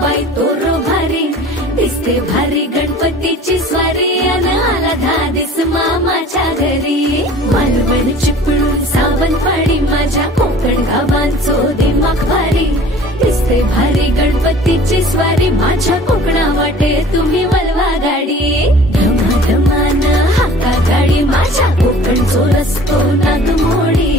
बाई तोरो भारी दिसते भारी गणपतीची स्वारी अन आला धादिस मामाच्या घरी मालवण चिपळूण सावंतवाडी माझ्या कोकण गावांचो दिमाग भारी दिसते भारी गणपतीची स्वारी माझ्या कोकणा वाटे तुम्ही वलवा गाडी धमाधमान हाका गाडी माझ्या कोकणचो रस्तो नागमोडी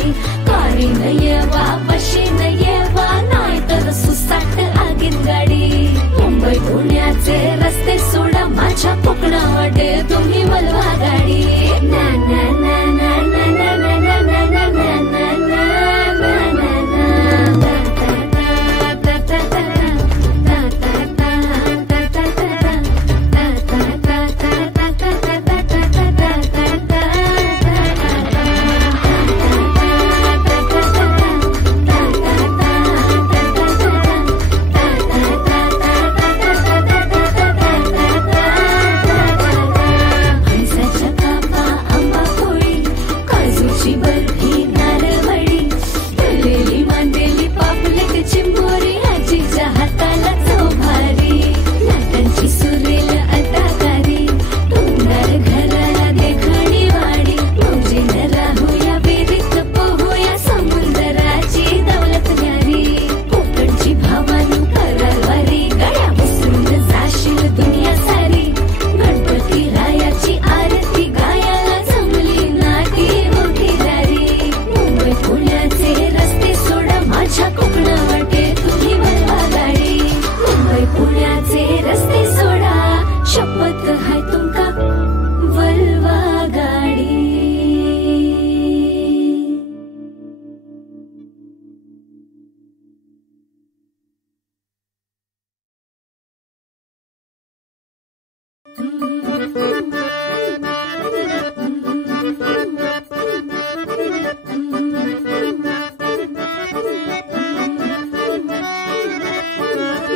कारी नयवा पशी नयवा नाही तर सुसाट आगीन गाडी मुंबई पुण्याचे रस्ते सोडा माझ्या कोकणा वाटे तुम्ही वलवा गाडी ना ना ना ना ना ना ना ना ना ना ना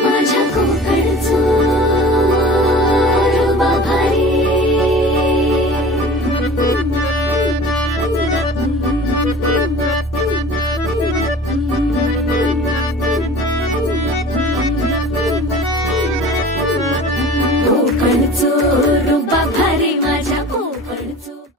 माझ्या कोकणचो